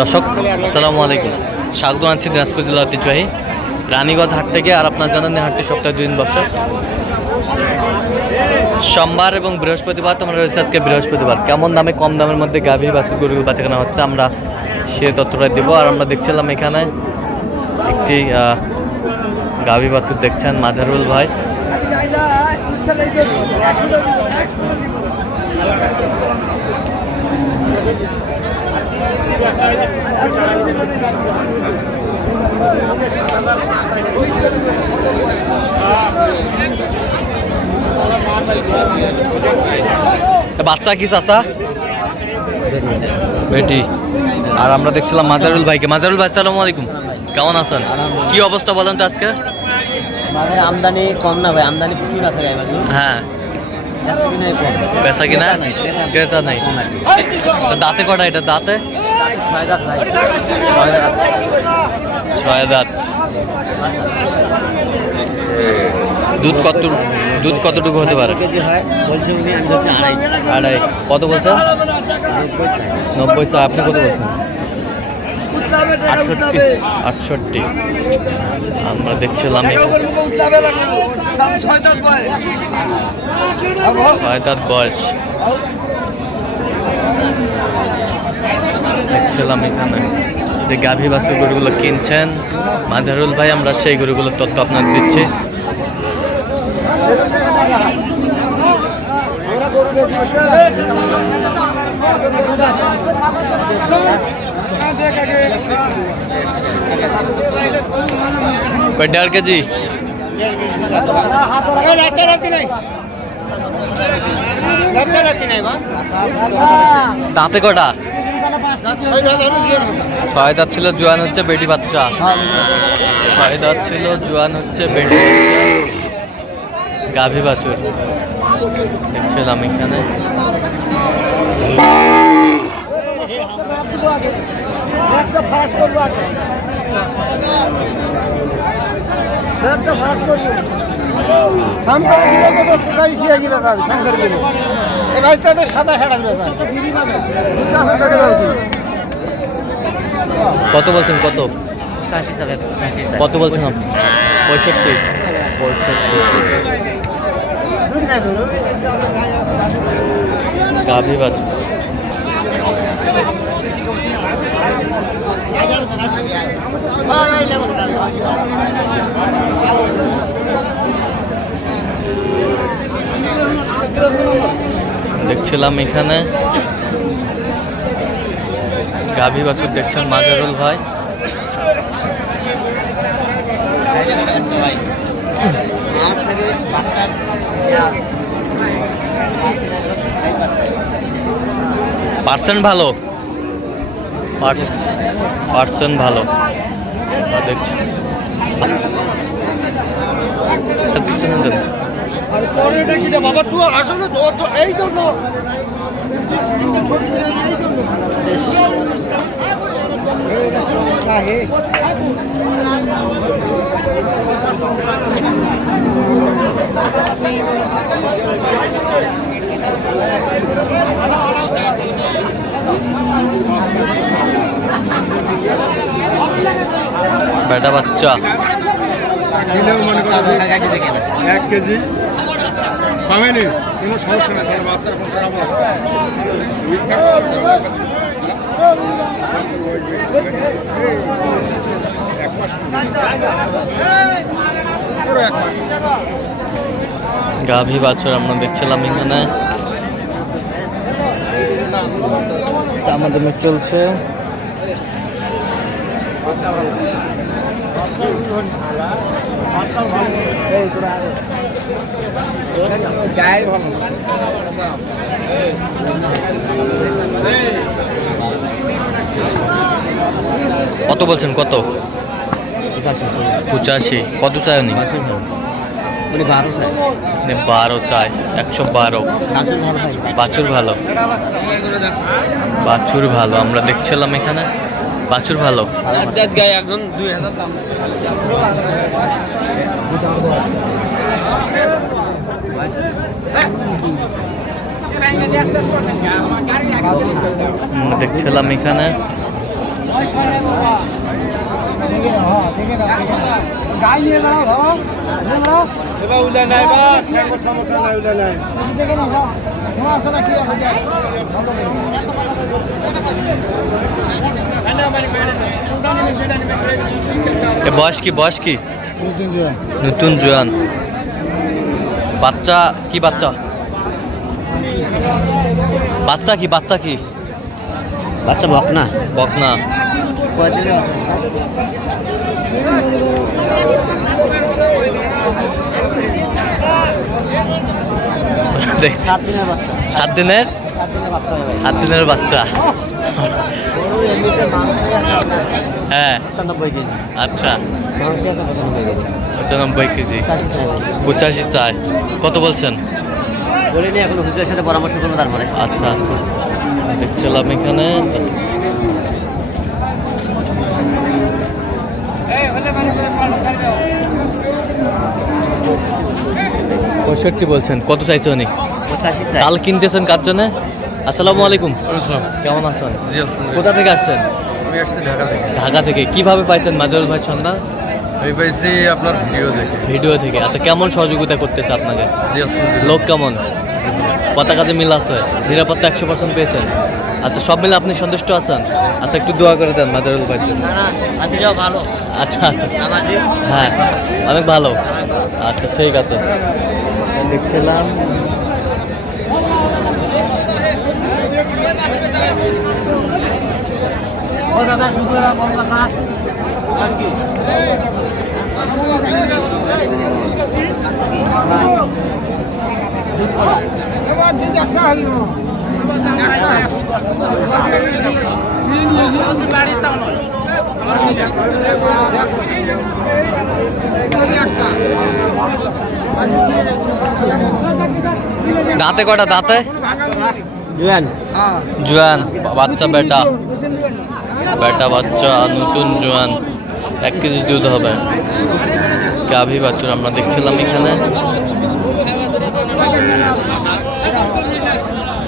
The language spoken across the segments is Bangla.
দর্শক, আসসালামু আলাইকুম। স্বাগত আছি দিনাজপুর জেলা ঐতিহ্যবাহী রানীগঞ্জ হাট থেকে আর আপনার জানান হাটটি সপ্তাহে দুই দিন বসে। সোমবার এবং বৃহস্পতিবার তোমরা রয়েছে আজকে বৃহস্পতিবার। কেমন দামে, কম দামের মধ্যে গাভী, বাছুর গরু বাচ্চা কেনা হচ্ছে আমরা সে তথ্যটা দেবো। আর আমরা দেখছিলাম এখানে একটি গাভী, বাছুর দেখছেন মাঝারুল ভাই। বাচ্চা কি চাচা? বেটি। আর আমরা দেখছিলাম মাজারুল ভাইকে। মাজারুল ভাই সালাম আলাইকুম। কেমন আছেন? কি অবস্থা বলেন তো আজকে? আমদানি কম না ভাই আমদানি প্রচুর আছে হ্যাঁ। বেচা কিনা ক্রেতা নাই, দাঁতে কটা এটা? দাঁতে? ছয় দাঁত ছয় দাঁত। দুধ কত দুধ কতটুকু হতে পারে? আড়াই। কত বলছেন? নব্বই আপনি কত বলছেন? আটষট্টি। আটষট্টি। আমরা দেখছিলাম বয়স। দেখছিলাম এখানে যে গাভী বাসু গরুগুলো কিনছেন। মাঝারুল ভাই, আমরা সেই গরুগুলোর তথ্য আপনার দিচ্ছি। কয় দেড় কেজি দাঁতে কটা? ছয় দাঁত ছিল জোয়ান হচ্ছে বেটি বাচ্চা। ছয় দাঁত ছিল জোয়ান হচ্ছে বেটি। গাভী বাছুর। দেখছিলাম এখানে। কত বলছেন কত? পঁচাশি চাই। কত বলছেন আপনি? পঁয়ষট্টি। পঁয়ষট্টি। গাভী বাছুর দেখছিলাম এখানে গাভী বাছুর দেখছেন মাজারুল ভাই। পার্সেন্ট ভালো। পার্সেন্ট ভালো। দেখছি। বেটা বাচ্চা। এক কেজি কমেনি কোনো সমস্যা নেই বাচ্চার এক মাস এক মাস গাভী বাছুর আমরা দেখছিলাম এখানে। আমাদের চলছে। কত বলছেন কত? পঁচাশি। কত চায় উনি? বারো চাই বারো চাই একশো বারো। বাছুর ভালো। বাছুর ভালো আমরা দেখছিলাম এখানে। বাছুর ভালো। গায়ে একজন দুই হাজার দাম আমরা দেখছিলাম এখানে এবার উলে নাই বা সমস্যা নাই উলে নাই। এ বয়স কি বয়স কি? নতুন জোয়ান। বাচ্চা কি বাচ্চা? বাচ্চা কি বাচ্চা কি? বাচ্চা বক না বকনা। সাত দিনের সাত দিনের? বাচ্চা হ্যাঁ কেজি। আচ্ছা। পঁচানব্বই কেজি। পঁচাশি চাই। কত বলছেন? বলিনি এখন হুজুরের সাথে পরামর্শ করব তারপরে। আচ্ছা আচ্ছা। দেখছিলাম এখানে। পঁয়ষট্টি বলছেন। কত চাইছে উনি? কাল কিনতেছেন কার জন্য? আসসালামু আলাইকুম। কেমন আছেন? কোথা থেকে আসছেন? ঢাকা থেকে। ঢাকা কীভাবে পাইছেন মাজরুল ভাই সন্ধ্যা? আমি পাইছি আপনার ভিডিও দেখে। ভিডিও থেকে আচ্ছা কেমন সহযোগিতা করতেছে আপনাকে? লোক কেমন? পতাকাতে মিল আছে? নিরাপত্তা একশো পার্সেন্ট পেয়েছেন? আচ্ছা সব মিলে আপনি সন্তুষ্ট আছেন? আচ্ছা একটু দোয়া করে দেন মাজারুল ভাই না না আদিরাও ভালো। আচ্ছা আচ্ছা। হ্যাঁ অনেক ভালো। আচ্ছা ঠিক আছে। দেখছিলাম। একটা দাঁতে কটা দাঁতে? জুয়ান। জোয়ান বাচ্চা বেটা? বেটা বাচ্চা নতুন জোয়ান। এক কেজি দুধ হবে। গাভী বাচ্চা আমরা দেখছিলাম এখানে।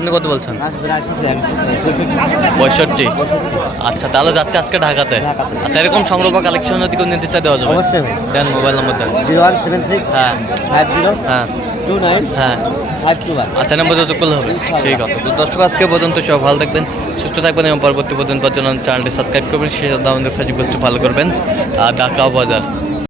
বিরাশি বলছেন? পঁয়ষট্টি। আচ্ছা তাহলে যাচ্ছে আজকে ঢাকাতে। আচ্ছা এরকম সংগ্রহ বা কালেকশন যদি কোনো নিতে চাই দেওয়া যাবে? অবশ্যই। দেন মোবাইল নম্বর দেন। জিরো ওয়ান সেভেন সিক্স হ্যাঁ। ফাইভ জিরো হ্যাঁ টু নাইন হ্যাঁ। আচ্ছা নাম্বার যোগাযোগ করলে হবে। ঠিক আছে। তো দর্শক আজকে পর্যন্ত সব ভালো থাকবেন সুস্থ থাকবেন এবং পরবর্তী পর্যন্ত চ্যানেলটি সাবস্ক্রাইব করবেন সেই সাথে আমাদের ফেসবুক পেজটি ফলো করবেন। আর ঢাকা বাজার।